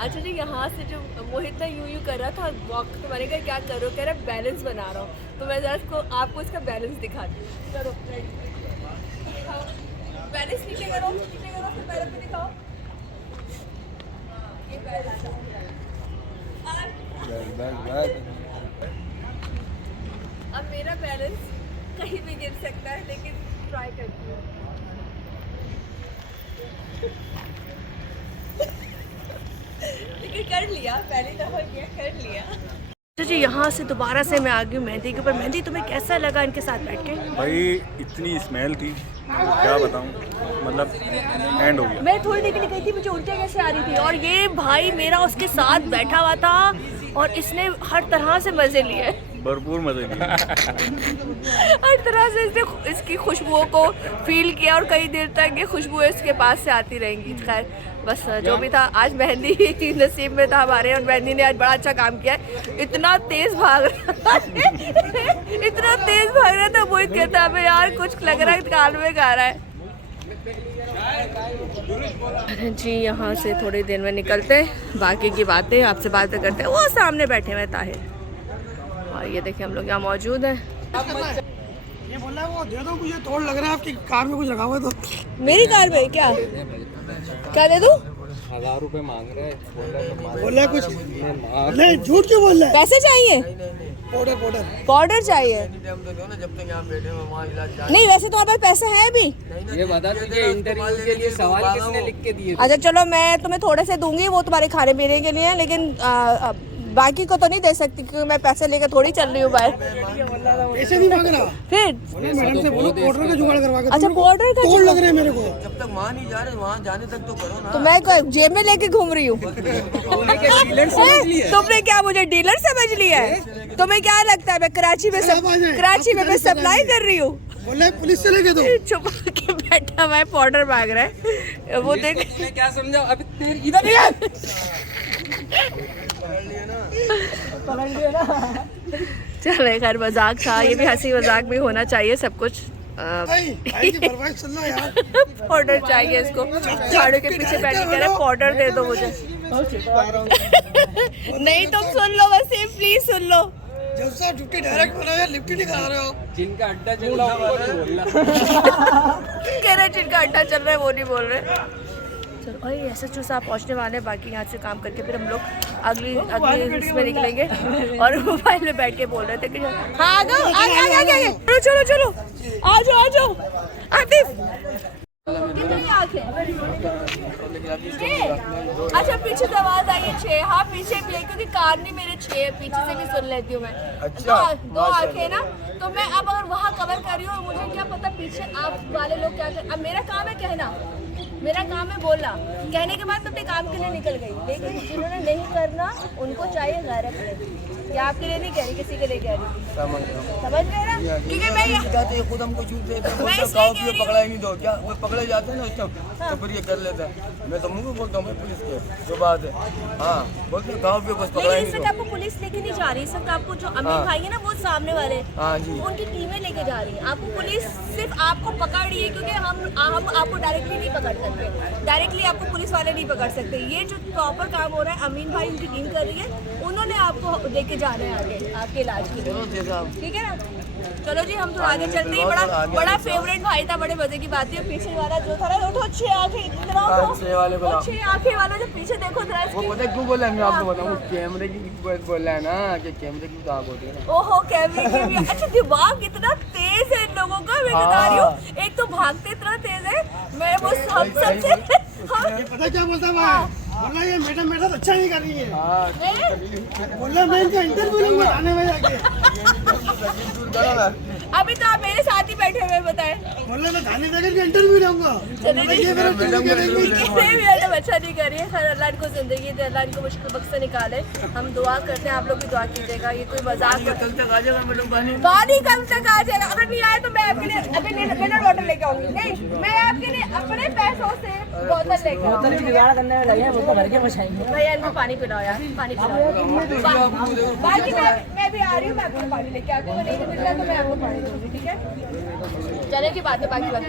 अच्छा जी, यहाँ से जो मोहित ना यूं कर रहा था वॉक, तो मैंने कहा क्या करो, कह रहा बैलेंस बना रहा हूँ, तो मैं जरा इसको आपको इसका बैलेंस दिखाती हूँ। करो बैलेंस, नीचे करो, फिर पैरों पे दिखाओ। ये बैलेंस। अब मेरा बैलेंस कहीं भी गिर सकता है, लेकिन ट्राई करती हूँ। लेकिन कर लिया, पहली दफा किया, कर लिया। तो जी यहाँ से दोबारा से मैं आ गई हूँ मेहंदी के ऊपर। मेहंदी, तुम्हें कैसा लगा इनके साथ बैठ के? भाई इतनी स्मेल थी, क्या बताऊँ, मतलब एंड हो गया। मैं थोड़ी देर के लिए गई थी, मुझे उल्टियाँ कैसे आ रही थी, और ये भाई मेरा उसके साथ बैठा हुआ था और इसने हर तरह से मजे लिए, भरपूर मजे लिए। हर तरह से इसने इसकी खुशबुओं को फील किया और कई देर तक ये खुशबुएं इसके पास से आती रहेंगी। खैर बस जो भी था, आज मेहंदी नसीब में था हमारे, और मेहंदी ने आज बड़ा अच्छा काम किया है। इतना तेज भाग रहा इतना तेज भाग रहा था, वो कहता है यार कुछ लग रहा है कान में गा रहा है। अरे जी यहाँ से थोड़ी देर में निकलते हैं, बाकी की बातें आपसे बातें करते हैं। वो सामने बैठे हुए ताहिर, और ये देखिए हम लोग यहाँ मौजूद हैं। ये बोल रहा है वो दे दो, मुझे तोड़ लग रहा है आपकी कार में कुछ रखा हुआ है तो। मेरी कार में क्या क्या दे दूं? 1000 रुपए मांग रहे हैं, बोल रहा है कुछ नहीं, झूठ क्यों बोल रहा है? पैसे चाहिए? पाउडर पाउडर चाहिए? जब तक यहाँ बैठे वहाँ इलाज। नहीं, वैसे तुम्हारे पास पैसे हैं भी? ये बता दीजिए इंटरव्यू के लिए सवाल किसने लिख के दिए? अच्छा चलो, मैं तुम्हें थोड़े से दूंगी, वो तुम्हारे खाने पीने के लिए, लेकिन बाकी को तो नहीं दे सकती, क्योंकि मैं पैसे लेकर थोड़ी चल रही हूँ बाहर। ऐसे नहीं मांग रहा, फिर मैडम से बोलो पाउडर का जुगाड़ करवा के। अच्छा पाउडर का तोड़ लग रहे हैं मेरे को। जब तक वहाँ नहीं जा रहे, वहाँ जाने तक तो करो ना। तो मैं जेब में लेके घूम रही हूँ। तुमने क्या मुझे डीलर समझ लिया है? तुम्हें क्या लगता है मैं कराची में सप्लाई कर रही हूँ? बोले पुलिस से लेके दो। चुप के बैठा हुआ है, पाउडर मांग रहा है, वो देख। क्या समझा अभी तेरी इधर नहीं है। चले खैर, मजाक था, ये भी हंसी मजाक भी होना चाहिए सब कुछ। पाउडर चाहिए इसको, झाड़ू के पीछे बैठ के कह रहा है पाउडर दे दो मुझे। नहीं तुम सुन लो, बस ये प्लीज सुन लो। जब से ड्यूटी डायरेक्ट बना है, लिफ्ट नहीं करा रहे हो। जिनका अड्डा चल रहा है वो नहीं बोल रहा। कह रहे जिनका अड्डा चल रहा है वो नहीं बोल रहे। चलो भाई SHO साहब पहुँचने वाले हैं, बाकी यहाँ से काम करके फिर हम लोग अगली इसमें निकलेंगे। और मोबाइल में बैठ के बोल रहे थे कि हाँ आ जाओ, आगे चलो चलो आ जाओ आतिफ। कितनी आँखें? अच्छा पीछे से आवाज आई है 6। हाँ पीछे भी है, क्योंकि कार नहीं मेरे 6, पीछे से भी सुन लेती हूँ मैं। अच्छा, दो आँखें ना, तो मैं अब अगर वहाँ कवर कर रही हूँ, मुझे क्या पता पीछे आप वाले लोग क्या कर। अब मेरा काम है कहना, मेरा काम है बोलना, कहने के बाद मैं अपने काम के लिए निकल गई। लेकिन जिन्होंने नहीं करना उनको चाहिए गैरत में। या आपके लिए नहीं कह रही, किसी के लिए कह रही, समझ गए ना? क्योंकि मैं जाते खुद हमको छूट देते हैं, मैं इसलिए गाँव कह भी रही पकड़ा ही नहीं दो क्या, वो पकड़े जाते हैं ना उस टाइम, तो फिर ये कर लेता है। मैं तो मुँह में बोलता हूँ पुलिस के, जो बात है। हाँ बोलते हैं गाँव भी बस पकड़ा ही लेकिन इस नहीं वक्त आपको पुलिस लेके नहीं जा रही, इस वक्त आपको जो अमीन भाई है ना वो सामने वाले, हाँ जी। उनकी टीमें लेके जा रही है। आपको पुलिस सिर्फ आपको पकड़ रही है, क्योंकि हम आपको डायरेक्टली नहीं पकड़ सकते, डायरेक्टली आपको पुलिस वाले नहीं पकड़ सकते। ये जो प्रॉपर काम हो रहा है अमीन भाई उनकी टीम कर रही है, उन्होंने आपको लेके जाना है आगे आपके इलाज के लिए, ठीक है ना? चलो जी हम तो आगे चलते ही। बड़ा फेवरेट भाई था, बड़े मजे की बात है। पीछे वाला जो था ना, उठो 6 आंखें, इतना 6 आंखें वाला जो पीछे देखो जरा, वो पता है क्यों बोला है, मैं आपको बताऊँ, कैमरे की बोल रहा है ना कि कैमरे की तो आग होती है ना। ओहो कैमरे की भी। अच्छा दिमाग कितना तेज है इन लोगों का, मैं बता रही हूँ। एक तो भागते इतना तेज है, मैं वो सबसे पता क्या बोलता है, बोला ये मैडम अच्छा नहीं कर रही है। बोला मैं इनका इंटरव्यू लूंगा थाने में जाके। अभी तो आप मेरे साथ ही बैठे हुए बताए। बोला मैं थाने जाकर इंटरव्यू लूंगा। मैडम अच्छा नहीं कर रही है। खैर अल्लाह इनको जिंदगी दे, अल्लाह इनको मुश्किल वक्त से निकाले। हम दुआ करते हैं, आप लोग भी दुआ कीजिएगा। ये कोई मजाक कल तक आ जाएगा मैडम पानी, पानी कब तक आ जाएगा? अगर नहीं आए तो मैं आपके लिए अभी मिनरल वाटर लेके आऊंगी। नहीं मैं आपके लिए अपने पैसों से बोतल लेके आऊंगी। भैया इनको पानी पिलाओ यार, पानी पिलाओ। बाकी मैं भी आ रही हूँ, मैं आपको पानी लेके आती हूँ। नहीं मिल रहा तो मैं आपको पानी दूंगी, ठीक है? चले की बात है, बाकी बात